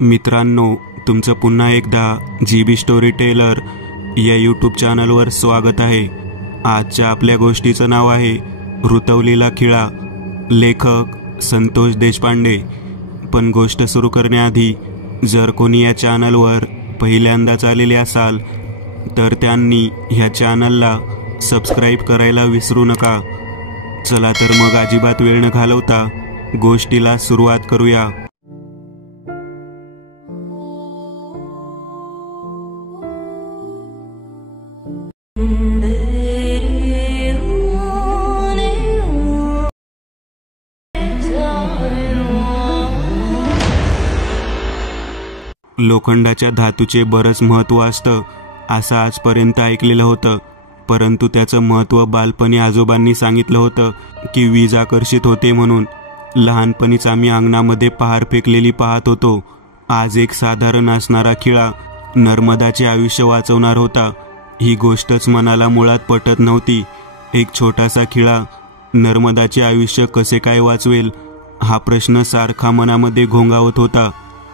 मित्रांनो, तुमचं पुन्हा एकदा GB स्टोरी टेलर या यूट्यूब चॅनलवर स्वागत आहे। आजच्या आपल्या गोष्टीचं नाव आहे ऋतवलीला खिळा, लेखक संतोष देशपांडे। पण गोष्ट सुरू करण्याआधी जर कोणी या चॅनलवर पहिल्यांदाच आलेले असाल तर त्यांनी ह्या चॅनलला सबस्क्राईब करायला विसरू नका। चला तर मग अजिबात वेळ न घालवता गोष्टीला सुरुवात करूया। लोखंडाच्या धातूचे बरंच महत्त्व असतं असं आजपर्यंत ऐकलेलं होतं, परंतु त्याचं महत्त्व बालपणी आजोबांनी सांगितलं होतं की वीज आकर्षित होते म्हणून। लहानपणीच आम्ही अंगणामध्ये पहार फेकलेली पाहत होतो। आज एक साधारण असणारा खिळा नर्मदाचे आयुष्य वाचवणार होता। ही गोष्टच मनाला मुळात पटत नव्हती। एक छोटासा खिळा नर्मदाचे आयुष्य कसे काय वाचवेल हा प्रश्न सारखा मनामध्ये घोंगावत होता।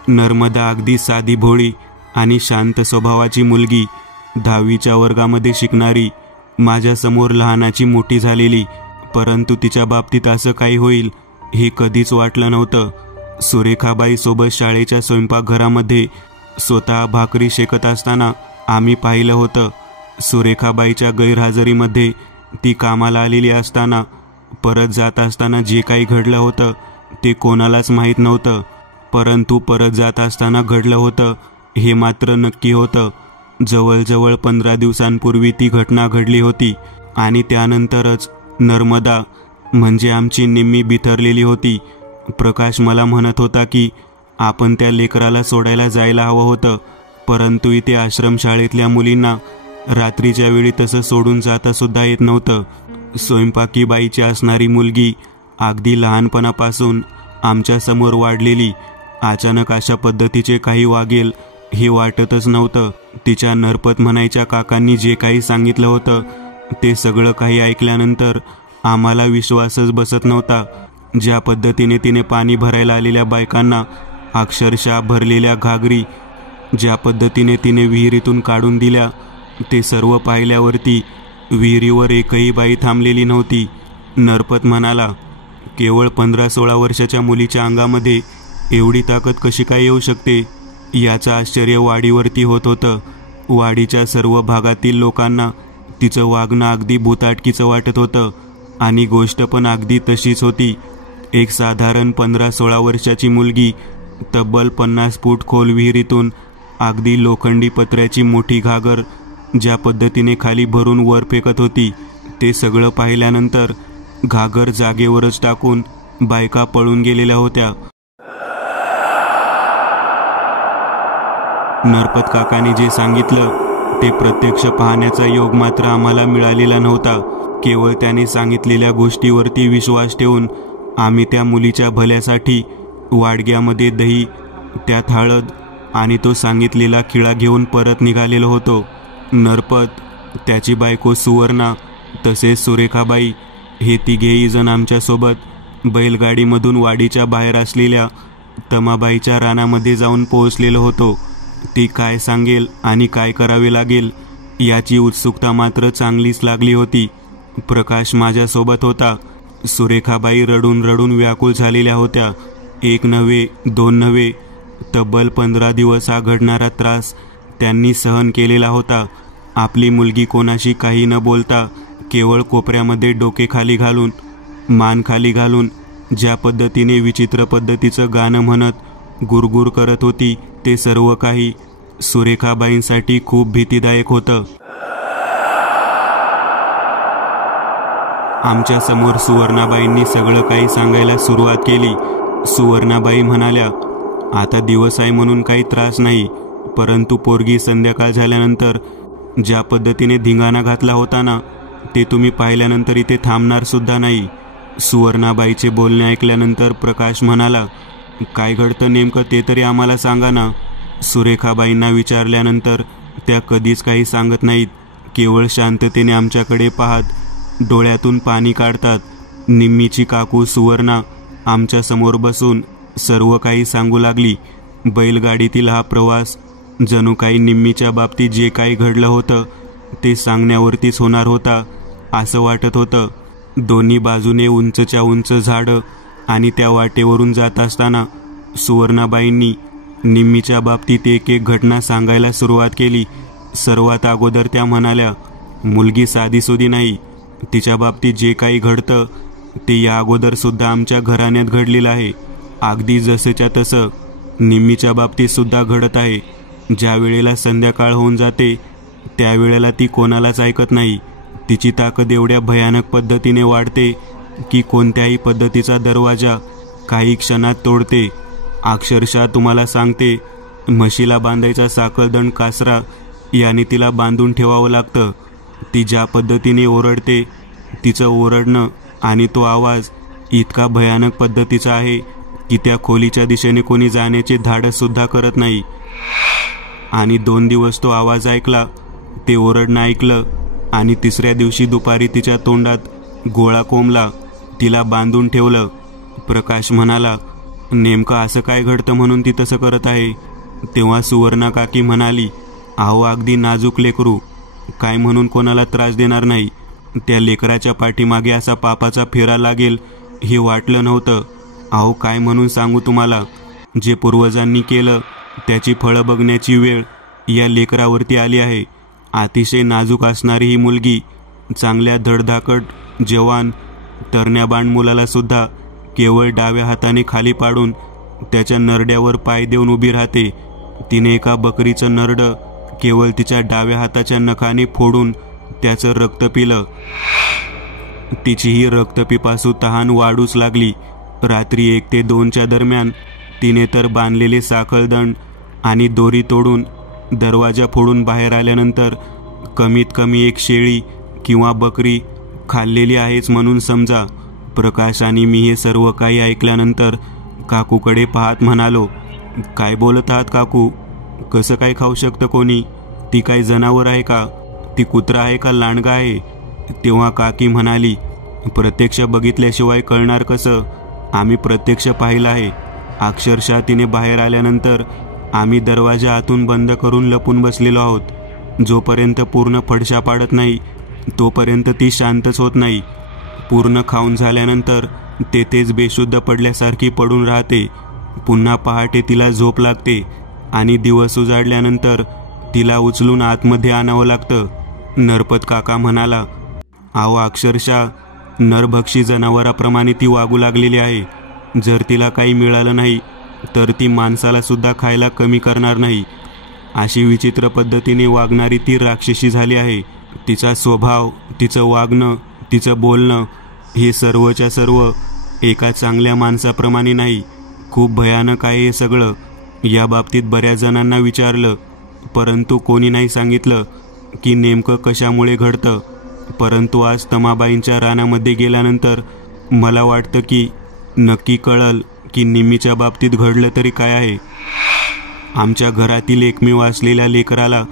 नर्मदा अगदी साधी भोळी आणि शांत स्वभावाची मुलगी, 10वीच्या वर्गामध्ये शिकणारी, माझ्यासमोर लहानाची मोठी झालेली, परंतु तिच्या बाबतीत असं काही होईल हे कधीच वाटलं नव्हतं। सुरेखाबाई सोबत शाळेच्या स्वयंपाकघरामध्ये स्वतः भाकरी शेकत असताना आम्ही पाहिलं होतं। सुरेखाबाईच्या गैरहजेरीमध्ये ती कामाला आलेली असताना परत जात असताना जे काही घडलं होतं ते कोणालाच माहीत नव्हतं, परंतु परत जात असताना घडलं होतं हे मात्र नक्की होतं। जवळजवळ 15 दिवसांपूर्वी ती घटना घडली होती आणि त्यानंतरच नर्मदा म्हणजे आमची निम्मी बिथरलेली होती। प्रकाश मला म्हणत होता की आपण त्या लेकराला सोडायला जायला हवं होतं, परंतु इथे आश्रमशाळेतल्या मुलींना रात्रीच्या वेळी तसं सोडून जाता सुद्धा येत नव्हतं। स्वयंपाकी बाईची असणारी मुलगी अगदी लहानपणापासून आमच्या समोर वाढलेली अचानक अशा पद्धतीचे काही वागेल हे वाटतच नव्हतं। तिच्या नरपत म्हणायच्या काकांनी जे काही सांगितलं होतं ते सगळं काही ऐकल्यानंतर आम्हाला विश्वासच बसत नव्हता। ज्या पद्धतीने तिने पाणी भरायला आलेल्या बायकांना अक्षरशः भरलेल्या घागरी ज्या पद्धतीने तिने विहिरीतून काढून दिल्या ते सर्व पाहिल्यावरती विहिरीवर एकही बाई थांबलेली नव्हती। नरपत म्हणाला, केवळ 15-16 वर्षाच्या मुलीच्या अंगामध्ये एवढी ताकद कशी काय येऊ शकते याचं आश्चर्य वाडीवरती होत होतं। वाडीच्या सर्व भागातील लोकांना तिचं वागणं अगदी भूताटकीचं वाटत होतं आणि गोष्ट पण अगदी तशीच होती। एक साधारण 15-16 वर्षाची मुलगी तब्बल 50 फूट खोल विहिरीतून अगदी लोखंडी पत्र्याची मोठी घागर ज्या पद्धतीने खाली भरून वर फेकत होती ते सगळं पाहिल्यानंतर घागर जागेवरच टाकून बायका पळून गेलेल्या होत्या। नरपत काकाने जे सांगितलं ते प्रत्यक्ष पाहण्याचा योग मात्र आम्हाला मिळालेला नव्हता। केवळ त्याने सांगितलेल्या गोष्टीवरती विश्वास ठेवून आम्ही त्या मुलीच्या भल्यासाठी वाडग्यामध्ये दही, त्यात हळद आणि तो सांगितलेला खिळा घेऊन परत निघालेलो होतो। नरपत, त्याची बायको सुवर्णा तसेच सुरेखाबाई हे तिघेही जण आमच्यासोबत बैलगाडीमधून वाडीच्या बाहेर असलेल्या तमाबाईच्या रानामध्ये जाऊन पोहोचलेलो होतो। ती काय सांगेल आणि काय करावे लागेल याची उत्सुकता मात्र चांगलीच लागली होती। प्रकाश माझ्यासोबत होता। सुरेखाबाई रडून रडून व्याकुळ झालेल्या होत्या। 1 नव्हे 2 नव्हे, तब्बल 15 दिवस हा घडणारा त्रास त्यांनी सहन केलेला होता। आपली मुलगी कोणाशी काही न बोलता केवळ कोपऱ्यामध्ये डोके खाली घालून, मान खाली घालून ज्या पद्धतीने विचित्र पद्धतीचं गाणं म्हणत गुरगुर करत होती ते सर्व काही सुरेखाबाईंसाठी खूप भीतीदायक होतं। आमच्या समोर सुवर्णाबाईंनी सगळं काही सांगायला सुरुवात केली। सुवर्णाबाई म्हणाल्या, आता दिवस आहे म्हणून काही त्रास नाही, परंतु पोरगी संध्याकाळ झाल्यानंतर ज्या पद्धतीने धिंगाणा घातला होता ना ते तुम्ही पाहिल्यानंतर इथे थांबणार सुद्धा नाही। सुवर्णाबाईचे बोलणे ऐकल्यानंतर प्रकाश म्हणाला, काय घडतं नेमकं ते तरी आम्हाला सांगा ना। सुरेखाबाईंना विचारल्यानंतर त्या कधीच काही सांगत नाहीत, केवळ शांततेने आमच्याकडे पाहत डोळ्यातून पाणी काढतात। निम्मीची काकू सुवर्णा आमच्या समोर बसून सर्व काही सांगू लागली। बैलगाडीतील हा प्रवास जणू काही निम्मीच्या बाबतीत जे काही घडलं होतं ते सांगण्यावरतीच होणार होता असं वाटत होतं. दोन्ही बाजूने उंचच्या उंच झाडं आणि त्या वाटेवरून जात असताना सुवर्णाबाईंनी निम्मीच्या बाबतीत एक एक घटना सांगायला सुरुवात केली. सर्वात अगोदर त्या म्हणाल्या, मुलगी साधीसुधी नाही. तिच्या बाबतीत जे काही घडतं ते या अगोदर सुद्धा आमच्या घराण्यात घडलेलं आहे. अगदी जसंच्या तसं निम्मीच्या बाबतीत सुद्धा घडत आहे. ज्या वेळेला संध्याकाळ होऊन जाते त्यावेळेला ती कोणालाच ऐकत नाही. तिची ताकद एवढ्या भयानक पद्धतीने वाढते की कोणत्याही पद्धतीचा दरवाजा काही क्षणात तोडते. अक्षरशः तुम्हाला सांगते, म्हशीला बांधायचा साखळदंड कासरा याने तिला बांधून ठेवावं लागतं. ती ज्या पद्धतीने ओरडते, तिचं ओरडणं आणि तो आवाज इतका भयानक पद्धतीचा आहे की त्या खोलीच्या दिशेने कोणी जाण्याचे धाडस सुद्धा करत नाही. आणि 2 दिवस तो आवाज ऐकला, ते ओरडणं ऐकलं आणि तिसऱ्या दिवशी दुपारी तिच्या तोंडात गोळा कोंबला. तिला बांधून ठेवलं. प्रकाश म्हणाला, नेमकं असं काय घडतं म्हणून ती तसं करत आहे? तेव्हा सुवर्णा काकी म्हणाली, अहो अगदी नाजूक लेकरू, काय म्हणून कोणाला त्रास देणार नाही. त्या लेकराच्या पाठीमागे असा पापाचा फेरा लागेल हे वाटलं नव्हतं. अहो काय म्हणून सांगू तुम्हाला, जे पूर्वजांनी केलं त्याची फळं बघण्याची वेळ या लेकरावरती आली आहे. अतिशय नाजूक असणारी ही मुलगी चांगल्या धडधाकट जवान तरण्याबाण मुलाला सुद्धा केवळ डाव्या हाताने खाली पाडून त्याच्या नरड्यावर पाय देऊन उभी राहते. तिने एका बकरीचं नरडं केवळ तिच्या डाव्या हाताच्या नखाने फोडून त्याचं रक्त पिलं. तिचीही रक्तपिपासू तहान वाढूच लागली. रात्री 1 ते 2च्या दरम्यान तिने तर बांधलेले साखळदंड आणि दोरी तोडून दरवाजा फोडून बाहेर आल्यानंतर कमीत कमी 1 शेळी किंवा बकरी खाल्लेली आहेच म्हणून समजा. प्रकाश आणि मी हे सर्व काही ऐकल्यानंतर काकूकडे पाहत म्हणालो, काय बोलत आहात काकू? कसं काय खाऊ शकतं कोणी? ती काय जनावर आहे का? ती कुत्रा आहे का लांडगा आहे? तेव्हा काकी म्हणाली, प्रत्यक्ष बघितल्याशिवाय कळणार कसं? आम्ही प्रत्यक्ष पाहिलं आहे. अक्षरशः तिने बाहेर आल्यानंतर आम्ही दरवाजा आतून बंद करून लपून बसलेलो आहोत. जोपर्यंत पूर्ण फडशा पाडत नाही तोपर्यंत ती शांतच होत नाही. पूर्ण खाऊन झाल्यानंतर तेथेच बेशुद्ध पडल्यासारखी पडून राहते. पुन्हा पहाटे तिला झोप लागते आणि दिवस उजाडल्यानंतर तिला उचलून आतमध्ये आणावं लागतं. नरपत काका म्हणाला, अहो अक्षरशः नरभक्षी जनावराप्रमाणे ती वागू लागलेली आहे. जर तिला काही मिळालं नाही तर ती माणसाला सुद्धा खायला कमी करणार नाही. अशी विचित्र पद्धतीने वागणारी ती राक्षसी झाली आहे. तिचा स्वभाव, तिचं वागणं, तिचं बोलणं हे सर्वच्या सर्व एका चांगल्या माणसाप्रमाणे नाही. खूप भयानक आहे हे सगळं. या बाबतीत बऱ्याच जणांना विचारलं, परंतु कोणी नाही सांगितलं की नेमकं कशामुळे घडतं. परंतु आज तमाबाईंच्या रानामध्ये गेल्यानंतर मला वाटतं की नक्की कळलं की निम्मीच्या बाबतीत घडलं तरी काय आहे. आमच्या घरातील एकमेव असलेल्या लेकराला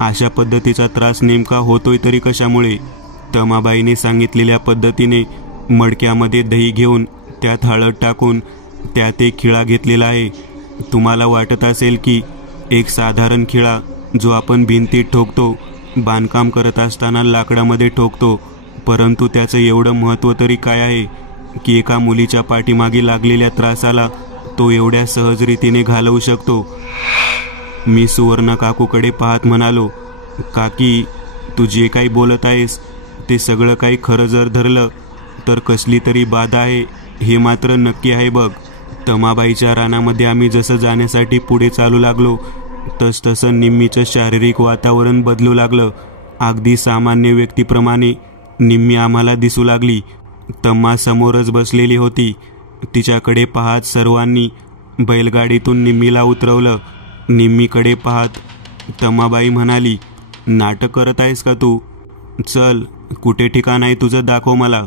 अशा पद्धतीचा त्रास नेमका होतोय तरी कशामुळे? तमाबाईने सांगितलेल्या पद्धतीने मडक्यामध्ये दही घेऊन त्यात हळद टाकून त्यात एक खिळा घेतलेला आहे. तुम्हाला वाटत असेल की एक साधारण खिळा जो आपण भिंतीत ठोकतो, बांधकाम करत असताना लाकडामध्ये ठोकतो, परंतु त्याचं एवढं महत्त्व तरी काय आहे की एका मुलीच्या पाठीमागे लागलेल्या त्रासाला तो एवढ्या सहज रीतीने घालवू शकतो. मी सुवर्णा काकूकडे पाहत म्हणालो, काकी तू जे काही बोलत आहेस ते सगळं काही खरं जर धरलं तर कसली तरी बाधा आहे हे मात्र नक्की आहे बघ. तमाबाईच्या रानामध्ये आम्ही जसं जाण्यासाठी पुढे चालू लागलो तसतसं निम्मीचं शारीरिक वातावरण बदलू लागलं. अगदी सामान्य व्यक्तीप्रमाणे निम्मी आम्हाला दिसू लागली. तम्मा समोरच बसलेली होती. तिच्याकडे पाहत सर्वांनी बैलगाडीतून निम्मीला उतरवलं. निम्मीकडे पाहत तम्माबाई म्हणाली, नाटक करत आहेस का तू? चल, कुठे ठिकाण आहे तुझं दाखव मला,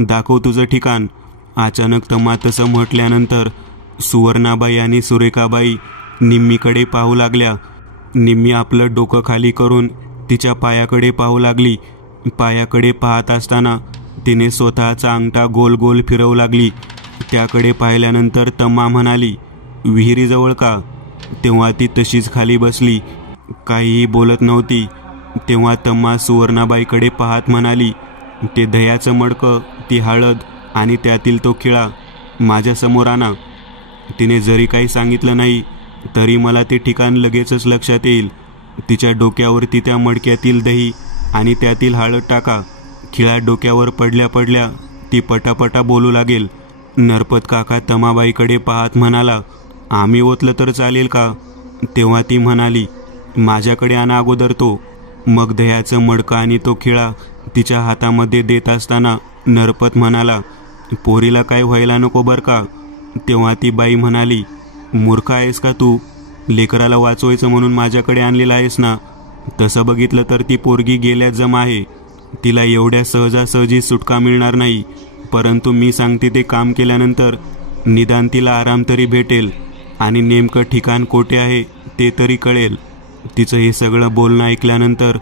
दाखव तुझं ठिकाण. अचानक तम्मा तसं म्हटल्यानंतर सुवर्णाबाई आणि सुरेखाबाई निम्मीकडे पाहू लागल्या. निम्मी आपलं डोकं खाली करून तिच्या पायाकडे पाहू लागली. पायाकडे पाहत असताना तिने स्वतःचा अंगठा गोल गोल फिरवू लागली. त्याकडे पाहिल्यानंतर तम्मा म्हणाली, विहिरीजवळ का? तेव्हा ती तशीच खाली बसली, काहीही बोलत नव्हती. तेव्हा तम्मा सुवर्णाबाईकडे पाहत म्हणाली, ते दह्याचं मडकं, ती हळद आणि त्यातील तो खिळा माझ्यासमोर आणा. तिने जरी काही सांगितलं नाही तरी मला ते ठिकाण लगेचच लक्षात येईल. तिच्या डोक्यावरती त्या मडक्यातील दही आणि त्यातील हळद टाका. खिळा डोक्यावर पडल्या पडल्या ती पटापटा बोलू लागेल. नरपत काका तमाबाईकडे पाहत म्हणाला, आम्ही ओतलं तर चालेल का? तेव्हा ती म्हणाली, माझ्याकडे आणा अगोदर तो. मग दह्याचं मडकं आणि तो खिळा तिच्या हातामध्ये देत असताना नरपत म्हणाला, पोरीला काय व्हायला नको बरं का? तेव्हा ती बाई म्हणाली, मूर्ख आहेस का तू? लेकराला वाचवायचं म्हणून माझ्याकडे आणलेलं आहेस ना? तसं बघितलं तर ती पोरगी गेल्यात जमा आहे. तिला एवढ्या सहजासहजी सुटका मिळणार नाही. परंतु मी सांगते ते काम केल्यानंतर निदान तिला आराम तरी भेटेल आणि नेमकं ठिकाण कोठे आहे ते तरी कळेल. तिचं हे सगळं बोलणं ऐकल्यानंतर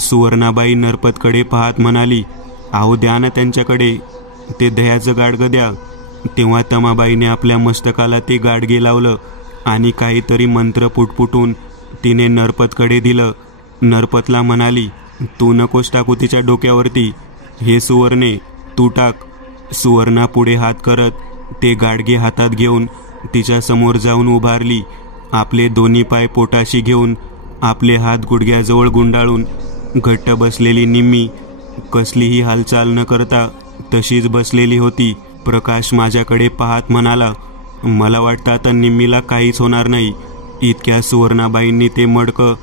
सुवर्णाबाई नरपतकडे पाहत म्हणाली, अहो द्या ना त्यांच्याकडे, ते दह्याचं गाडगं द्या. तेव्हा तमाबाईने आपल्या मस्तकाला ते गाडगे लावलं आणि काहीतरी मंत्र पुटपुटून तिने नरपतकडे दिलं. नरपतला म्हणाली, तू नकोस टाकू तिच्या डोक्यावरती, हे सुवर्णे तू टाक. सुवर्णा पुढे हात करत ते गाडगे हातात घेऊन तिच्या समोर जाऊन उभारली. आपले दोन्ही पाय पोटाशी घेऊन आपले हात गुडघ्याजवळ गुंडाळून घट्ट बसलेली निम्मी कसलीही हालचाल न करता तशीच बसलेली होती. प्रकाश माझ्याकडे पाहत म्हणाला, मला वाटतं आता निम्मीला काहीच होणार नाही. इतक्या सुवर्णाबाईंनी ते मडकं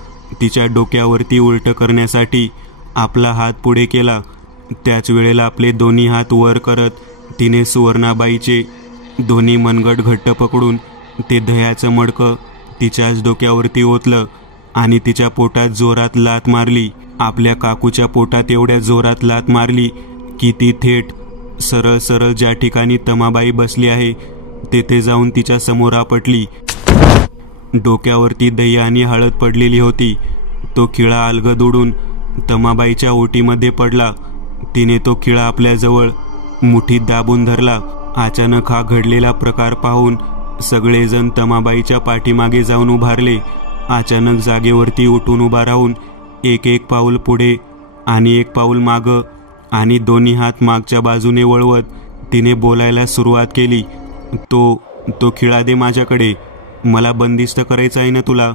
तिच्या डोक्यावरती उलटं करण्यासाठी आपला हात पुढे केला. त्याच वेळेला आपले दोन्ही हात वर करत तिने सुवर्णाबाईचे दोन्ही मनगट घट्ट पकडून ते दह्याचं मडकं तिच्याच डोक्यावरती ओतलं आणि तिच्या पोटात जोरात लात मारली. आपल्या काकूच्या पोटात एवढ्या जोरात लात मारली की ती थेट सरळ सरळ ज्या ठिकाणी तमाबाई बसली आहे तेथे जाऊन तिच्या समोर आपटली. डोक्यावरती दही आणि हळद पडलेली होती. तो खिळा अलगद उडून तमाबाईच्या ओटीमध्ये पडला. तिने तो खिळा आपल्याजवळ मुठीत दाबून धरला. अचानक हा घडलेला प्रकार पाहून सगळेजण तमाबाईच्या पाठीमागे जाऊन उभारले. अचानक जागेवरती उठून उभा राहून एक एक पाऊल पुढे आणि एक पाऊल मागं आणि दोन्ही हात मागच्या बाजूने वळवत तिने बोलायला सुरुवात केली, तो खिळा दे माझ्याकडे, मला बंदिस्त करायचं आहे ना तुला.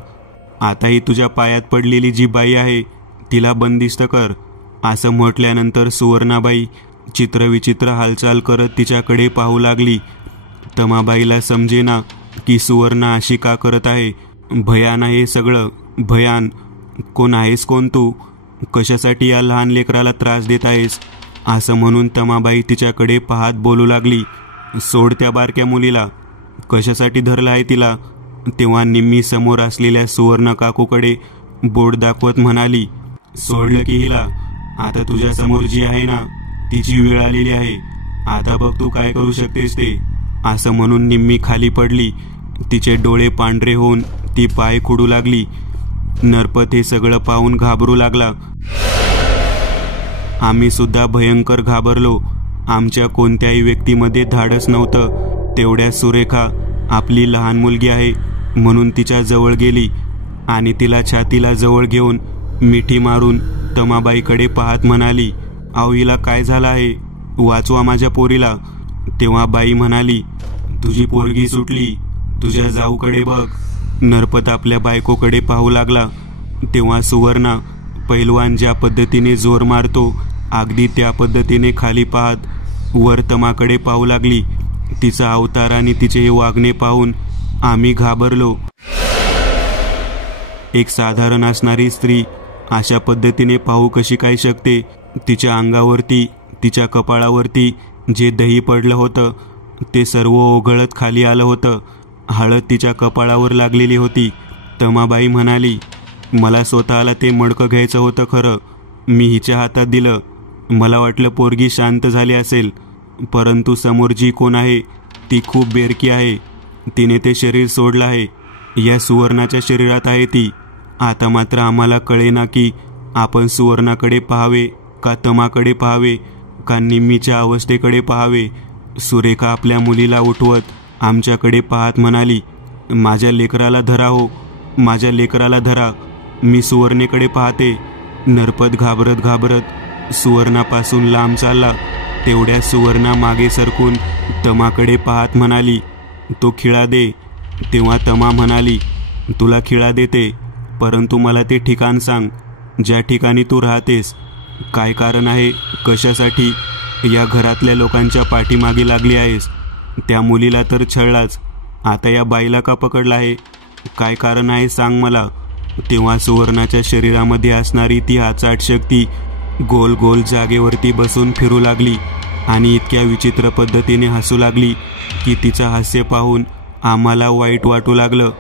आता ही तुझ्या पायात पडलेली जी बाई आहे तिला बंदिस्त कर. असं म्हटल्यानंतर सुवर्णाबाई चित्रविचित्र हालचाल करत तिच्याकडे पाहू लागली. तमाबाईला समजेना की सुवर्णा अशी का करत आहे. भयान आहे सगळं, भयान. कोण आहेस कोण तू? कशासाठी या लहान लेकराला त्रास देत आहेस? असं म्हणून तमाबाई तिच्याकडे पाहत बोलू लागली, सोड त्या बारक्या मुलीला, कशासाठी धरलं आहे तिला? तेव्हा निम्मी समोर असलेल्या सुवर्ण काकूकडे बोट दाखवत म्हणाली, सोडलं की हिला? आता तुझ्या समोर जी आहे ना तिची वेळ आलेली आहे, आता बघ तू काय करू शकतेस ते. असं म्हणून निम्मी खाली पडली. तिचे डोळे पांढरे होऊन ती पाय खुडू लागली. नरपत हे सगळं पाहून घाबरू लागला. आम्ही सुद्धा भयंकर घाबरलो. आमच्या कोणत्याही व्यक्तीमध्ये धाडस नव्हतं. तेवढ्या सुरेखा आपली लहान मुलगी आहे म्हणून तिच्या जवळ गेली आणि तिला छातीला जवळ घेऊन मिठी मारून तमाबाईकडे पाहत म्हणाली, अहो हिला काय झालं आहे, वाचवा माझ्या पोरीला. तेव्हा बाई म्हणाली, तुझी पोरगी सुटली, तुझ्या जाऊकडे बघ. नरपत आपल्या बायकोकडे पाहू लागला. तेव्हा सुवर्णा पैलवान ज्या पद्धतीने जोर मारतो अगदी त्या पद्धतीने खाली पाहत वर तमाकडे पाहू लागली. तिचा अवतार आणि तिचे हे वागणे पाहून आम्ही घाबरलो. एक साधारण असणारी स्त्री अशा पद्धतीने पाहू कशी काय शकते? तिच्या अंगावरती, तिच्या कपाळावरती जे दही पडलं होतं ते सर्व ओघळत खाली आलं होतं. हळद तिच्या कपाळावर लागलेली होती. तमाबाई म्हणाली, मला स्वतःला ते मडकं घ्यायचं होतं खरं, मी हिच्या हातात दिलं. मला वाटलं पोरगी शांत झाली असेल, परंतु समोर जी कोण आहे ती खूप बेरकी आहे. तिने ते शरीर सोडलं आहे. या सुवर्णाच्या शरीरात आहे ती. आता मात्र आम्हाला कळेना की आपण सुवर्णाकडे पाहावे का तमाकडे पाहावे का निम्मीच्या अवस्थेकडे पाहावे. सुरेखा आपल्या मुलीला उठवत आमच्याकडे पाहत म्हणाली, माझ्या लेकराला धरा हो, माझ्या लेकराला धरा. मी सुवर्णेकडे पाहते. नरपत घाबरत घाबरत सुवर्णापासून लांब चालला. तेवढ्या सुवर्णा मागे सरकून तमाकडे पाहत म्हणाली, तो खिळा दे. तेव्हा तमा म्हणाली, तुला खिळा देते, परंतु मला ते ठिकाण सांग, ज्या ठिकाणी तू राहतेस. काय कारण आहे, कशासाठी या घरातल्या लोकांच्या पाठीमागे लागली आहेस? त्या मुलीला तर छळलाच, आता या बाईला का पकडला आहे? काय कारण आहे सांग मला. तेव्हा सुवर्णाच्या शरीरामध्ये असणारी ती आचाट शक्ती गोल गोल जागेवरती बसून फिरू लागली आणि इतक्या विचित्र पद्धतीने हसू लागली की तिचं हास्य पाहून आम्हाला वाईट वाटू लागलं.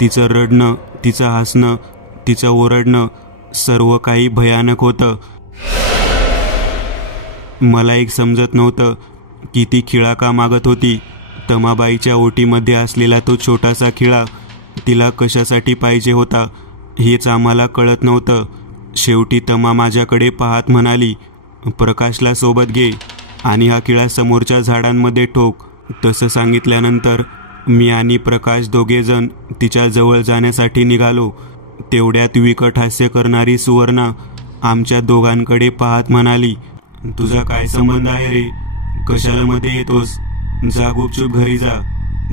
तिचं रडणं, तिचं हसणं, तिचं ओरडणं सर्व काही भयानक होतं. मला एक समजत नव्हतं की ती खिळा का मागत होती. तमाबाईच्या ओटीमध्ये असलेला तो छोटासा खिळा तिला कशासाठी पाहिजे होता हेच आम्हाला कळत नव्हतं. शेवटी तमा माझ्याकडे पाहत म्हणाली, प्रकाशला सोबत घे आणि हा खिळा समोरच्या झाडांमध्ये ठोक. तसं सांगितल्यानंतर मी आणि प्रकाश दोघेजण तिच्या जवळ जाण्यासाठी निघालो. तेवढ्यात विकट हास्य करणारी सुवर्णा आमच्या दोघांकडे पाहत म्हणाली, तुझा काय संबंध आहे रे? कशाला मध्ये येतोस? जा गुपचूप घरी जा.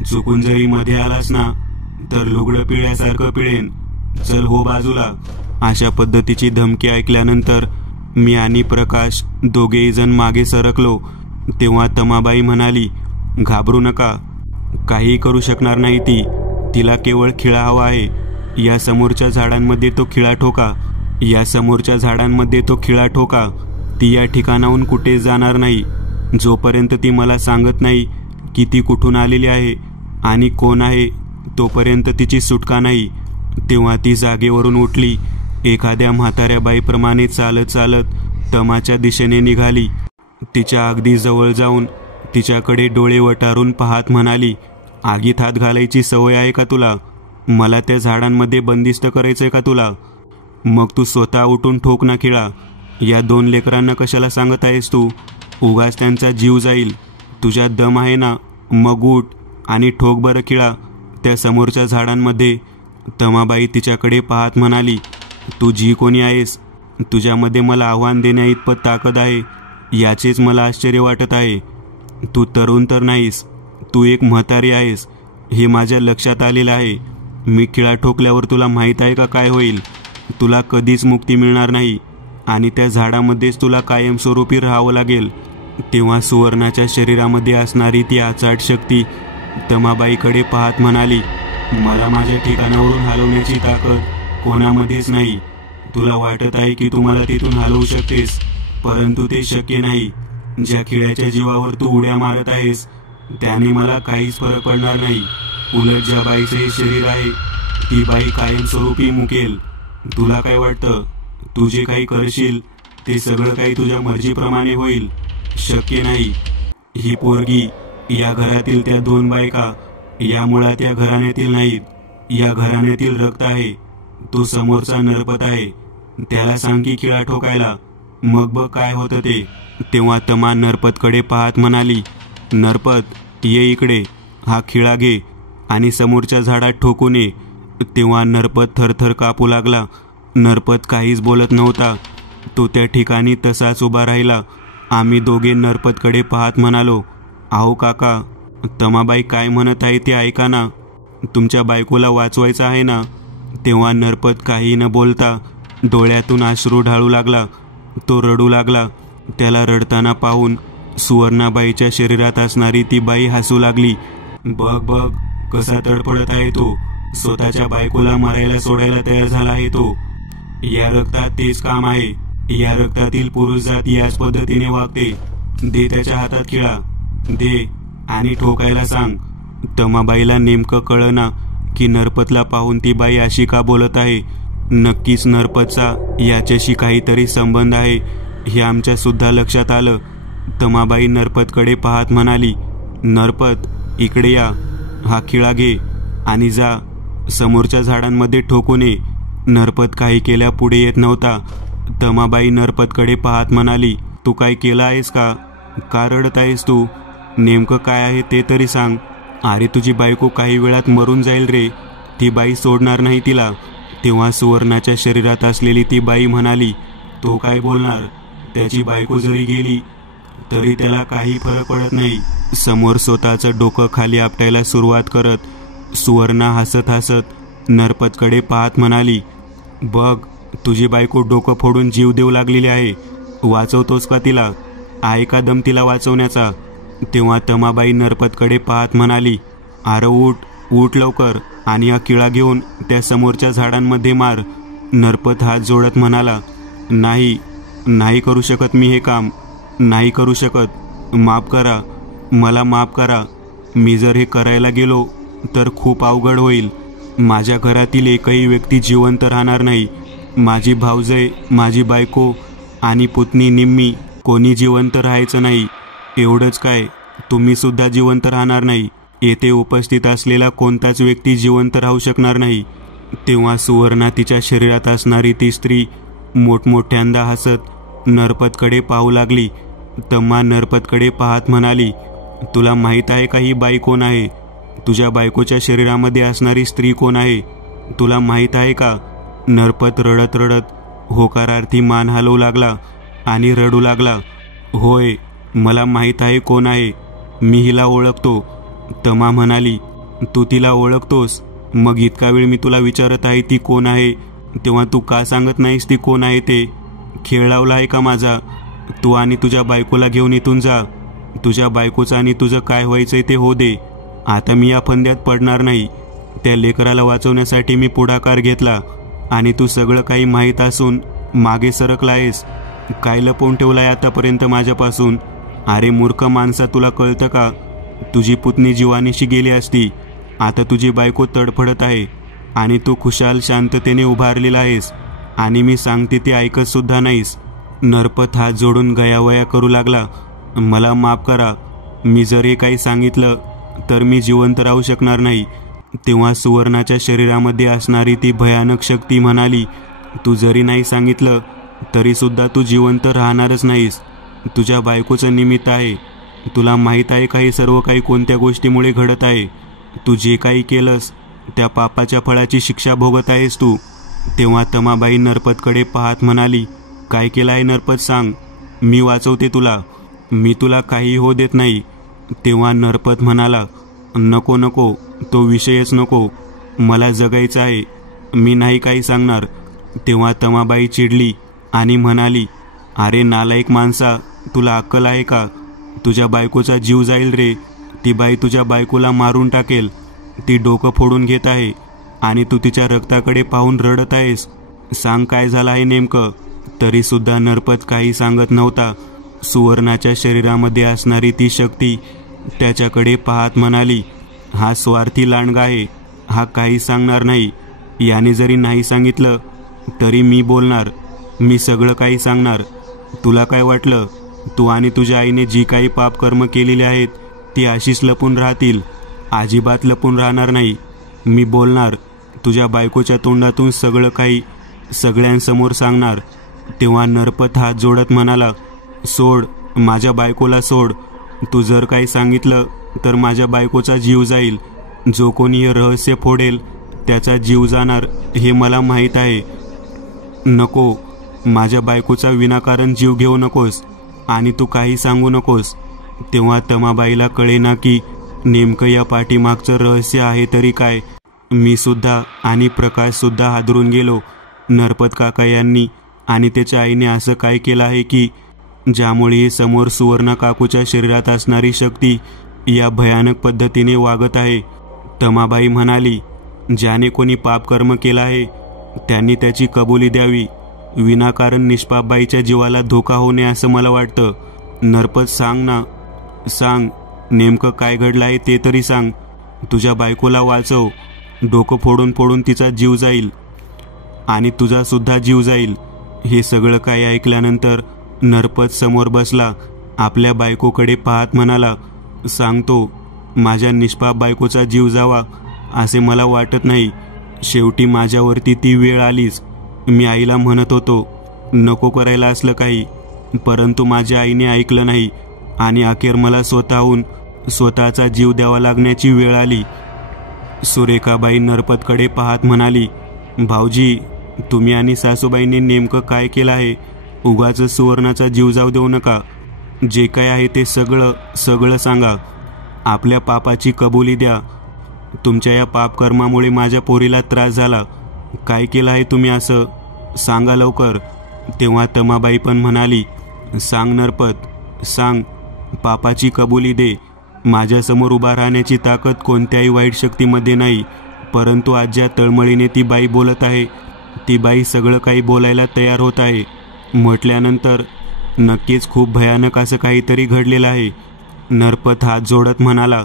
चुकून जरी मध्ये आलास ना तर लुगडं पिळ्यासारखं पिळेन. चल हो बाजूला. अशा पद्धतीची धमकी ऐकल्यानंतर मी आणि प्रकाश दोघेही जण मागे सरकलो. तेव्हा तमाबाई म्हणाली, घाबरू नका, काही करू शकणार नाही ती. तिला केवळ खिळा हवा आहे. या समोरच्या झाडांमध्ये तो खिळा ठोका. या समोरच्या झाडांमध्ये तो खिळा ठोका. ती या ठिकाणाहून कुठे जाणार नाही जोपर्यंत ती मला सांगत नाही की ती कुठून आलेली आहे आणि कोण आहे, तोपर्यंत तिची सुटका नाही. तेव्हा ती जागेवरून उठली. एखाद्या म्हाताऱ्या बाईप्रमाणे चालत चालत तमाच्या दिशेने निघाली. तिच्या अगदी जवळ जाऊन तिच्याकडे डोळे वटारून पाहत म्हणाली, आगीत हात घालायची सवय आहे का तुला? मला त्या झाडांमध्ये बंदिस्त करायचंय का तुला? मग तू स्वतः उठून ठोक ना खिळा. या 2 लेकरांना कशाला सांगत आहेस तू? उगाच त्यांचा जीव जाईल. तुझ्यात दम आहे ना, मग उठ आणि ठोक बरं खिळा त्या समोरच्या झाडांमध्ये. तमाबाई तिच्याकडे पाहत म्हणाली, तू जी कोणी आहेस, तुझ्यामध्ये मला आव्हान देण्या इतपत ताकद आहे याचेच मला आश्चर्य वाटत आहे. तू तरुण तर नाहीस, तू एक म्हातारी आहेस, हे माझ्या लक्षात आलेलं आहे. मी खिळा ठोकल्यावर तुला माहीत आहे का काय होईल? तुला कधीच मुक्ती मिळणार नाही आणि त्या झाडामध्येच तुला कायमस्वरूपी राहावं लागेल. तेव्हा सुवर्णाच्या शरीरामध्ये असणारी ती आचाट शक्ती तमाबाईकडे पाहत म्हणाली, मला माझ्या ठिकाणावरून हलवण्याची ताकद कोणामध्येच नाही. तुला वाटत आहे की तू मला तिथून हलवू शकतेस, परंतु ते शक्य नाही. ज्या खिळ्याच्या जीवावर तू उड्या मारत आहेस त्याने मला काहीच फरक पडणार नाही. उलट ज्या बाईचे हे शरीर आहे ती बाई कायमस्वरूपी मुकेल. तुला काय वाटतं? तू जे काही करशील ते सगळं काही तुझ्या मर्जीप्रमाणे होईल? शक्य नाही. ही पोरगी, या घरातील त्या 2 बायका या मुळात या घराण्यातील नाहीत. या घराण्यातील रक्त आहे. तो समोरचा नरपत आहे. त्याला सांग की खिळा ठोकायला, मग बघ काय होतं ते. तेव्हा तमा नरपतकडे पाहत म्हणाली, नरपत ये इकडे, हा खिळा घे आणि समोरच्या झाडात ठोकून ये. तेव्हा नरपत थरथर कापू लागला. नरपत काहीच बोलत नव्हता. तो त्या ठिकाणी तसाच उभा राहिला. आम्ही दोघे नरपतकडे पाहत म्हणालो, आहो काका, तमाबाई काय म्हणत आहे ते ऐका ना. तुमच्या बायकोला वाचवायचं आहे ना. तेव्हा नरपत काही न बोलता डोळ्यातून अश्रू ढाळू लागला. तो रडू लागला. त्याला रडताना पाहून सुवर्णाबाईच्या शरीरात असणारी ती बाई हसू लागली. बघ बघ कसा तडफडत आहे तो. स्वतःच्या बायकोला मारायला सोडायला तयार झाला आहे तो. या रक्तात तेच काम आहे. या रक्तातील पुरुष जात याच पद्धतीने वागते. दे त्याच्या हातात खिळा, दे आणि ठोकायला सांग. तमाबाईला नेमकं कळना की नरपतला पाहून ती बाई अशी का बोलत आहे. नक्कीच नरपतचा याच्याशी काहीतरी संबंध आहे हे आमच्या सुद्धा लक्षात आलं. तमाबाई नरपतकडे पाहत म्हणाली, नरपत इकडे या, हा खिळा घे आणि जा समोरच्या झाडांमध्ये ठोकून ये. नरपत काही केल्या पुढे येत नव्हता. तमाबाई नरपतकडे पाहत म्हणाली, तू काय केलं आहेस का? का रडत आहेस तू? नेमकं काय आहे ते तरी सांग. अरे तुझी बायको काही वेळात मरून जाईल रे, ती बाई सोडणार नाही तिला. तेव्हा सुवर्णाच्या शरीरात असलेली ती बाई म्हणाली, तो काय बोलणार, त्याची बायको जरी गेली तरी त्याला काही फरक पडत नाही. समोर स्वतःचं डोकं खाली आपटायला सुरुवात करत सुवर्णा हसत हसत नरपतकडे पाहत म्हणाली, बघ तुझी बायको डोकं फोडून जीव देऊ लागलेली आहे, वाचवतोस का तिला, आहे का दम तिला वाचवण्याचा. तेव्हा तमाबाई नरपतकडे पाहत म्हणाली, अरे उठ उठ लवकर आणि हा किळा घेऊन त्या समोरच्या झाडांमध्ये मार. नरपत हात जोडत म्हणाला, नाही नाही करू शकत मी हे काम, नाही करू शकत, माफ करा, मला माफ करा. मी जर हे करायला गेलो तर खूप अवघड होईल. माझ्या घरातील एकही व्यक्ती जिवंत राहणार नाही. माझी भावजय, माझी बायको आणि पुतणी निम्मी कोणी जिवंत राहायचं नाही. एवढंच काय, तुम्ही सुद्धा जिवंत राहणार नाही. येथे उपस्थित असलेला कोणताच व्यक्ती जिवंत राहू शकणार नाही. तेव्हा सुवर्णा तिच्या शरीरात असणारी ती स्त्री मोठमोठ्यांदा हसत नरपतकडे पाहू लागली. तम्मा नरपतकडे पाहत म्हणाली, तुला माहीत आहे का ही बाई कोण आहे? तुझ्या बायकोच्या शरीरामध्ये असणारी स्त्री कोण आहे तुला माहीत आहे का? नरपत रडत रडत होकारार्थी मान हलवू लागला आणि रडू लागला. होय, मला माहीत आहे कोण आहे, मी हिला ओळखतो. तमा म्हणाली, तू तिला ओळखतोस? मग इतका वेळ मी तुला विचारत आहे ती कोण आहे, तेव्हा तू का सांगत नाहीस ती कोण आहे ते? खेळ लावला आहे का माझा? तू आणि तुझ्या बायकोला घेऊन इथून जा. तुझ्या बायकोचं आणि तुझं काय व्हायचंय ते हो दे. आता मी या फंद्यात पडणार नाही. त्या लेकराला वाचवण्यासाठी मी पुढाकार घेतला आणि तू सगळं काही माहीत असून मागे सरकला आहेस. काय लपवून ठेवलाय आतापर्यंत माझ्यापासून? अरे मूर्ख माणसा, तुला कळतं का? तुझी पुतणी जीवानीशी गेली असती. आता तुझी बायको तडफडत आहे आणि तू खुशाल शांततेने उभारलेला आहेस आणि मी सांगते ते ऐकत सुद्धा नाहीस. नरपत हात जोडून गयावया करू लागला. मला माफ करा, मी जर हे काही सांगितलं तर मी जिवंत राहू शकणार नाही. तेव्हा सुवर्णाच्या शरीरामध्ये असणारी ती भयानक शक्ती म्हणाली, तू जरी नाही सांगितलं तरी सुद्धा तू जिवंत राहणारच नाहीस. तुझ्या बायकोचं निमित्त आहे. तुला माहीत आहे का हे सर्व काही कोणत्या गोष्टीमुळे घडत आहे? तू जे काही केलंस त्या पापाच्या फळाची शिक्षा भोगत आहेस तू. तेव्हा तमाबाई नरपतकडे पाहत म्हणाली, काय केलं आहे नरपत, सांग, मी वाचवते तुला, मी तुला काही हो देत नाही. तेव्हा नरपत म्हणाला, नको नको, तो विषयच नको, मला जगायचं आहे, मी नाही काही सांगणार. तेव्हा तमाबाई चिडली आणि म्हणाली, अरे नालायक माणसा, तुला अक्कल आहे का? तुझ्या बायकोचा जीव जाईल रे. ती बाई तुझ्या बायकोला मारून टाकेल. ती डोकं फोडून घेत आहे आणि तू तिच्या रक्ताकडे पाहून रडत आहेस. सांग काय झालं आहे नेमकं? तरी सुद्धा नरपत काही सांगत नव्हता. सुवर्णाच्या शरीरामध्ये असणारी ती शक्ती त्याच्याकडे पाहत म्हणाली, हा स्वार्थी लांडगा आहे, हा काही सांगणार नाही. याने जरी नाही सांगितलं तरी मी बोलणार, मी सगळं काही सांगणार. तुला काय वाटलं, तू आणि तुझ्या आईने जी काही पापकर्म केलेली आहेत ती अशीच लपून राहतील? अजिबात लपून राहणार नाही. मी बोलणार, तुझ्या बायकोच्या तोंडातून सगळं काही सगळ्यांसमोर सांगणार. तेव्हा नरपत हात जोडत म्हणाला, सोड, माझ्या बायकोला सोड. तू जर काही सांगितलं तर माझ्या बायकोचा जीव जाईल. जो कोणी हे रहस्य फोडेल त्याचा जीव जाणार हे मला माहीत आहे. नको, माझ्या बायकोचा विनाकारण जीव घेऊ नकोस आणि तू काही सांगू नकोस. तेव्हा तमाबाईला कळेना की नेमकं या पाठीमागचं रहस्य आहे तरी काय. मी सुद्धा आणि प्रकाश सुद्धा हादरून गेलो. नरपत काका यांनी आणि त्याच्या आईने असं काय केलं आहे की ज्यामुळे समोर सुवर्ण काकूच्या शरीरात असणारी शक्ती या भयानक पद्धतीने वागत आहे. तमाबाई म्हणाली, ज्याने कोणी पापकर्म केला आहे त्यांनी त्याची कबुली द्यावी. विनाकारण निष्पापबाईच्या जीवाला धोका होऊ नये असं मला वाटतं. नरपत सांग ना, सांग, नेमकं काय घडलं आहे ते तरी सांग. तुझ्या बायकोला वाचव. डोकं फोडून फोडून तिचा जीव जाईल आणि तुझा सुद्धा जीव जाईल. हे सगळं काही ऐकल्यानंतर नरपत समोर बसला. आपल्या बायकोकडे पाहत म्हणाला, सांगतो, माझ्या निष्पाप बायकोचा जीव जावा असे मला वाटत नाही. शेवटी माझ्यावरती ती वेळ आलीच. मी आईला म्हणत होतो नको करायला असलं काही, परंतु माझ्या आईने ऐकलं नाही आणि अखेर मला स्वतःहून स्वतःचा जीव द्यावा लागण्याची वेळ आली. सुरेखाबाई नरपतकडे पाहत म्हणाली, भाऊजी, तुम्ही आणि सासूबाईंनी नेमकं काय केलं आहे? उगाच सुवर्णाचा जीव जाऊ देऊ नका. जे काय आहे ते सगळं सांगा. आपल्या पापाची कबुली द्या. तुमच्या या पापकर्मामुळे माझ्या पोरीला त्रास झाला. काय केलं आहे तुम्ही असं? सांगा लवकर. तेव्हा तमाबाई पण म्हणाली, सांग नरपत, सांग. पापाची कबुली दे. माझ्यासमोर उभा राहण्याची ताकद कोणत्याही वाईट शक्तीमध्ये नाही, परंतु आज ज्या तळमळीने ती बाई बोलत आहे, ती बाई सगळं काही बोलायला तयार होत आहे म्हटल्यानंतर नक्कीच खूप भयानक असं काहीतरी घडलेलं आहे. नरपत हात जोडत म्हणाला,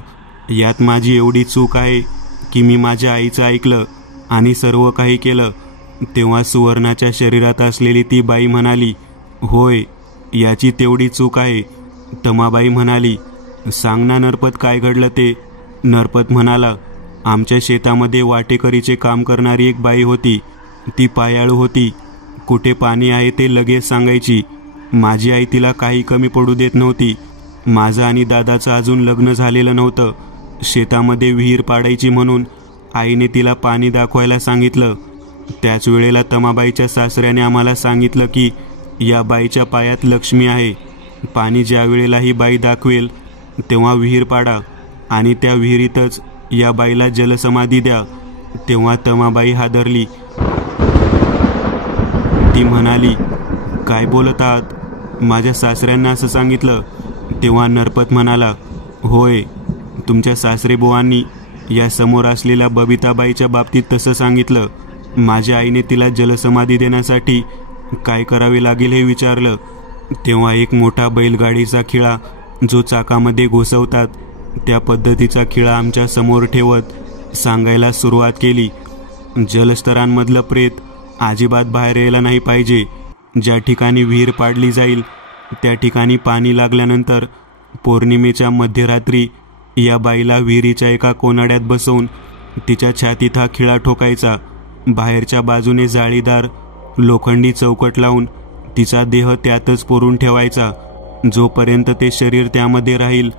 यात माझी एवढी चूक आहे की मी माझ्या आईचं ऐकलं आणि सर्व काही केलं. तेव्हा सुवर्णाच्या शरीरात असलेली ती बाई म्हणाली, होय, याची तेवढी चूक आहे. तमाबाई म्हणाली, सांग ना नरपत, काय घडलं ते? नरपत म्हणाला, आमच्या शेतामध्ये वाटेकरीचे काम करणारी एक बाई होती. ती पायाळू होती. कुठे पाणी आहे ते लगेच सांगायची. माझी आई तिला काही कमी पडू देत नव्हती. माझं आणि दादाचं अजून लग्न झालेलं नव्हतं. शेतामध्ये विहीर पाडायची म्हणून आईने तिला पाणी दाखवायला सांगितलं. त्याच वेळेला तमाबाईच्या सासऱ्याने आम्हाला सांगितलं की या बाईच्या पायात लक्ष्मी आहे. पाणी ज्या वेळेला ही बाई दाखवेल तेव्हा विहीर पाडा आणि त्या विहिरीतच या बाईला जलसमाधी द्या. तेव्हा तमाबाई हादरली. ती म्हणाली, काय बोलत आहात? माझ्या सासऱ्यांना असं सांगितलं? तेव्हा नरपत म्हणाला, होय, तुमच्या सासरेबुवांनी या समोर असलेल्या बबिताबाईच्या बाबतीत तसं सांगितलं. माझ्या आईने तिला जलसमाधी देण्यासाठी काय करावे लागेल हे विचारलं. तेव्हा एक मोठा बैलगाडीचा खिळा जो चाकामध्ये घुसवतात त्या पद्धतीचा खिळा आमच्या समोर ठेवत सांगायला सुरुवात केली, जलस्तरांमधलं प्रेत अजिबात बाहेर यायला नाही पाहिजे. ज्या ठिकाणी विहीर पाडली जाईल त्या ठिकाणी पाणी लागल्यानंतर पौर्णिमेच्या मध्यरात्री या बाईला विहिरीच्या एका कोनाड्यात बसवून तिच्या छातीत हा खिळा ठोकायचा. बाहेरच्या बाजूने जाळीदार लोखंडी चौकट लावून तिचा देह त्यातच पुरून ठेवायचा. जोपर्यंत ते शरीर त्यामध्ये राहील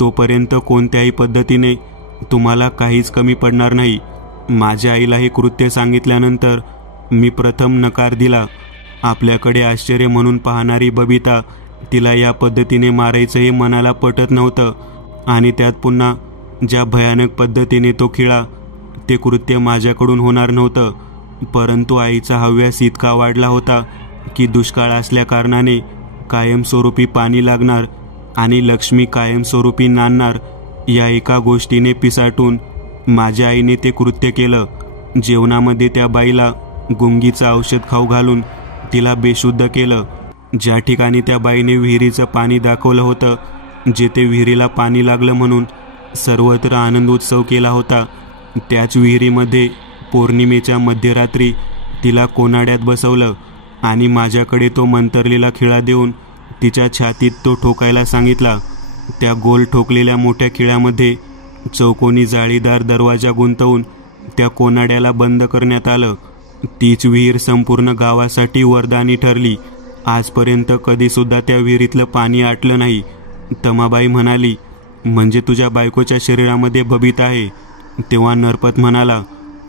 तोपर्यंत कोणत्याही पद्धतीने तुम्हाला काहीच कमी पडणार नाही. माझ्या आईला हे कृत्य सांगितल्यानंतर मी प्रथम नकार दिला. आपल्याकडे आश्चर्य म्हणून पाहणारी बबिता तिला या पद्धतीने मारायचं हे मनाला पटत नव्हतं आणि त्यात पुन्हा ज्या भयानक पद्धतीने तो खिळा, ते कृत्य माझ्याकडून होणार नव्हतं. परंतु आईचा हव्यास इतका वाढला होता की दुष्काळ असल्याकारणाने कायमस्वरूपी पाणी लागणार आणि लक्ष्मी कायमस्वरूपी नांदणार या एका गोष्टीने पिसाटून माझ्या आईने ते कृत्य केलं. जेवणामध्ये त्या बाईला गुंगीचं औषध खाऊ घालून तिला बेशुद्ध केलं. ज्या ठिकाणी त्या बाईने विहिरीचं पाणी दाखवलं होतं, जेथे विहिरीला पाणी लागलं म्हणून सर्वत्र आनंद उत्सव केला होता, त्याच विहिरीमध्ये पौर्णिमेच्या मध्यरात्री तिला कोनाड्यात बसवलं आणि माझ्याकडे तो मंतरलेला खिळा देऊन तिच्या छातीत तो ठोकायला सांगितला. त्या गोल ठोकलेल्या मोठ्या खिळ्यामध्ये चौकोनी जाळीदार दरवाजा गुंतवून त्या कोनाड्याला बंद करण्यात आलं. तीच विहीर संपूर्ण गावासाठी वरदानी ठरली. आजपर्यंत कधीसुद्धा त्या विहिरीतलं पाणी आटलं नाही. तमाबाई म्हणाली, म्हणजे तुझ्या बायकोच्या शरीरामध्ये बबिता आहे? तेव्हा नरपत म्हणाला,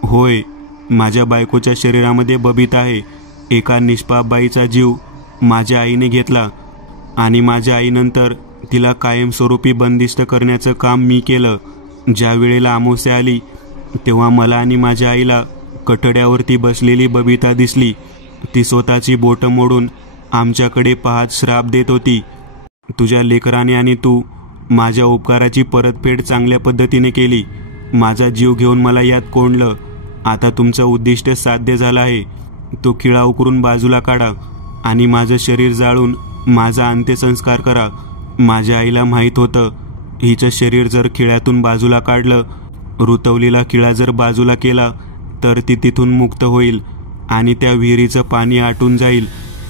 होय, माझ्या बायकोच्या शरीरामध्ये बबिता आहे. एका निष्पाप बाईचा जीव माझ्या आईने घेतला आणि माझ्या आईनंतर तिला कायमस्वरूपी बंदिस्त करण्याचं काम मी केलं. ज्या वेळेला अमावस्या आली तेव्हा मला आणि माझ्या आईला कठड्यावरती बसलेली बबिता दिसली. ती स्वतःची बोटं मोडून आमच्याकडे पाहत श्राप देत होती. तुझ्या लेकराने आणि तू माझ्या उपकाराची परतफेड चांगल्या पद्धतीने केली. माझा जीव घेऊन मला यात कोंडलं. आता तुमचं उद्दिष्ट साध्य झालं आहे. तो खिळा उकरून बाजूला काढा आणि माझं शरीर जाळून माझा अंत्यसंस्कार करा. माझ्या आईला माहीत होतं, हिचं शरीर जर खिळ्यातून बाजूला काढलं, रुतवलेला खिळा जर बाजूला केला तर ती तिथून मुक्त होईल आणि त्या विहिरीचं पाणी आटून जाईल.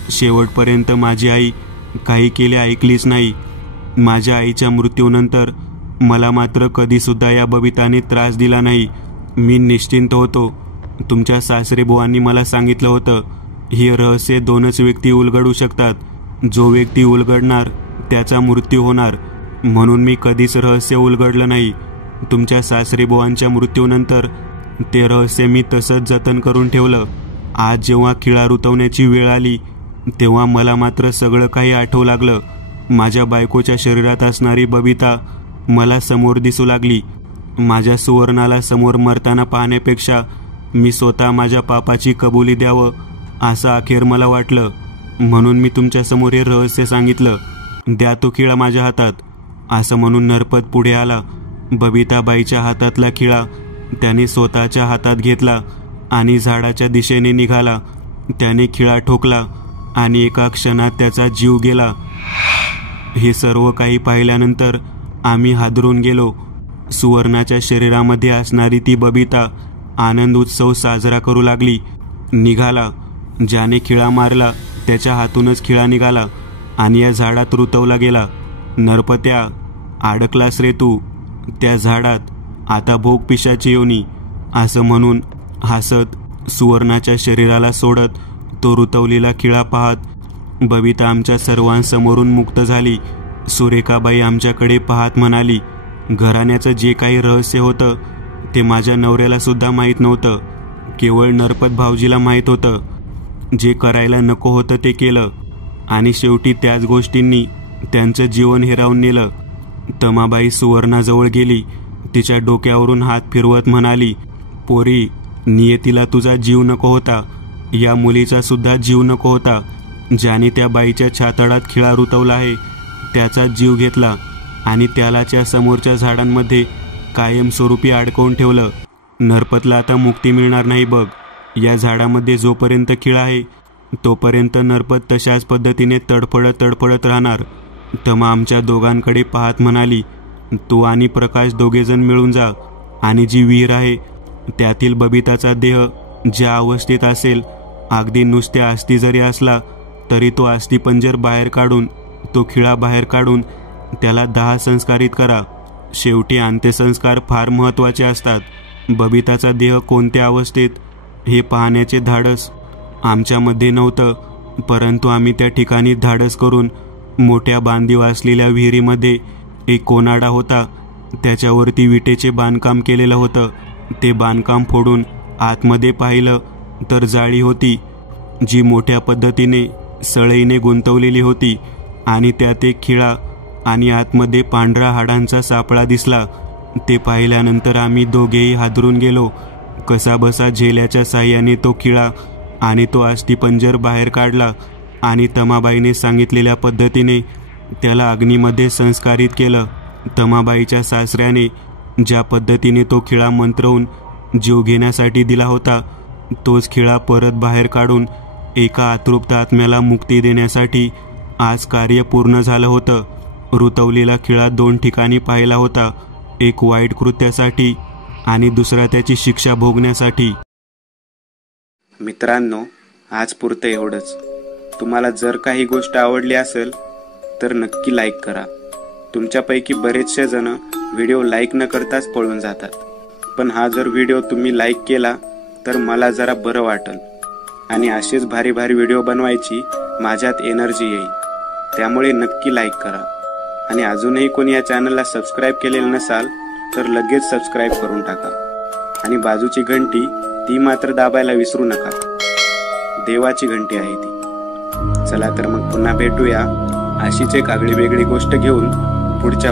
शेवटपर्यंत माझी आई काही केले ऐकलीच नाही. माझ्या आईच्या मृत्यूनंतर मला मात्र कधीसुद्धा या बबिताने त्रास दिला नाही. मी निश्चिंत होतो. तुमच्या सासरेबुवांनी मला सांगितलं होतं, ही रहस्य दोनच व्यक्ती उलगडू शकतात. जो व्यक्ती उलगडणार त्याचा मृत्यू होणार. म्हणून मी कधीच रहस्य उलगडलं नाही. तुमच्या सासरेबुवांच्या मृत्यूनंतर ते रहस्य मी तसंच जतन करून ठेवलं. आज जेव्हा खिळा रुतवण्याची वेळ आली तेव्हा मला मात्र सगळं काही आठवू लागलं. माझ्या बायकोच्या शरीरात असणारी बबिता मला समोर दिसू लागली. माझ्या सुवर्णाला समोर मरताना पाहण्यापेक्षा मी स्वतः माझ्या पापाची कबुली द्यावं असं अखेर मला वाटलं. म्हणून मी तुमच्यासमोर हे रहस्य सांगितलं. द्या तो खिळा माझ्या हातात. असं म्हणून नरपत पुढे आला. बबिताबाईच्या हातातला खिळा त्याने स्वतःच्या हातात घेतला आणि झाडाच्या दिशेने निघाला. त्याने खिळा ठोकला आणि एका क्षणात त्याचा जीव गेला. हे सर्व काही पाहिल्यानंतर आम्ही हादरून गेलो. सुवर्णाच्या शरीरामध्ये असणारी ती बबिता आनंद उत्सव साजरा करू लागली. निघाला. ज्याने खिळा मारला त्याच्या हातूनच खिळा निघाला आणि या झाडात रुतवला गेला. नरपत्या, अडकलास रे तू त्या झाडात, आता भोग पिशाची योनी. असं म्हणून हसत सुवर्णाच्या शरीराला सोडत तो रुतवलेला खिळा पाहत बबिता आमच्या सर्वांसमोरून मुक्त झाली. सुरेखाबाई आमच्याकडे पाहत म्हणाली, घराण्याचं जे काही रहस्य होतं ते माझ्या नवऱ्याला सुद्धा माहीत नव्हतं. केवळ नरपत भाऊजीला माहीत होतं. जे करायला नको होतं ते केलं आणि शेवटी त्याच गोष्टींनी त्यांचं जीवन हिरावून नेलं. तमाबाई सुवर्णाजवळ गेली. तिच्या डोक्यावरून हात फिरवत म्हणाली, पोरी, नियतीला तुझा जीव नको होता. या मुलीचा सुद्धा जीव नको होता. ज्याने त्या बाईच्या छातडात खिळा रुतवला आहे त्याचा जीव घेतला आणि त्यालाच या समोरच्या झाडांमध्ये कायमस्वरूपी अडकवून ठेवलं. नरपतला आता मुक्ती मिळणार नाही बघ. या झाडामध्ये जोपर्यंत खिळा आहे तोपर्यंत नरपत तशाच पद्धतीने तडफडत राहणार. तमा आमच्या दोघांकडे पाहत म्हणाली, तू आणि प्रकाश दोघेजण मिळून जा आणि जी विहीर आहे त्यातील बबिताचा देह ज्या अवस्थेत असेल, अगदी नुसत्या अस्थी जरी असला तरी तो अस्थिपंजर बाहेर काढून, तो खिळा बाहेर काढून त्याला 10 संस्कारित करा. शेवटी अंत्यसंस्कार फार महत्त्वाचे असतात. बबिताचा देह कोणत्या अवस्थेत हे पाहण्याचे धाडस आमच्यामध्ये नव्हतं, परंतु आम्ही त्या ठिकाणी धाडस करून मोठ्या बांधीव असलेल्या विहिरीमध्ये एक कोनाडा होता. त्याच्यावरती विटेचे बांधकाम केलेलं होतं. ते बांधकाम फोडून आतमध्ये पाहिलं तर जाळी होती जी मोठ्या पद्धतीने सळईने गुंतवलेली होती आणि त्यात एक खिळा आणि आतमध्ये पांढरा हाडांचा सापळा दिसला. ते पाहिल्यानंतर आम्ही दोघेही हादरून गेलो. कसाबसा झेल्याच्या साह्याने तो खिळा आणि तो अस्थिपंजर बाहेर काढला आणि तमाबाईने सांगितलेल्या पद्धतीने त्याला अग्नीमध्ये संस्कारित केलं. तमाबाईच्या सासऱ्याने ज्या पद्धतीने तो खिळा मंत्रवून जीव घेण्यासाठी दिला होता तोच खिळा परत बाहेर काढून एका अतृप्त आत्म्याला मुक्ती देण्यासाठी आज कार्य पूर्ण झालं होतं. रुतवलेला खिळा 2 ठिकाणी पाहिला होता, एक वाईट कृत्यासाठी आणि दुसरा त्याची शिक्षा भोगण्यासाठी. मित्रांनो, आज पुरतं एवढंच. तुम्हाला जर काही गोष्ट आवडली असेल तर नक्की लाईक करा. तुमच्यापैकी बरेचसे जण व्हिडिओ लाईक न करताच पळून जातात, पण हा जर व्हिडिओ तुम्ही लाईक केला तर मला जरा बरं वाटेल आणि असेच भारी भारी व्हिडिओ बनवायची माझ्यात एनर्जी येईल. त्यामुळे नक्की लाईक करा आणि अजूनही कोणी या चॅनलला सबस्क्राईब केलेलं नसाल तर लगेच सबस्क्राईब करून टाका आणि बाजूची घंटी ती मात्र दाबायला विसरू नका. देवाची घंटी आहे ती. चला तर मग पुन्हा भेटूया अशीच एक आगळी वेगळी गोष्ट घेऊन पुढच्या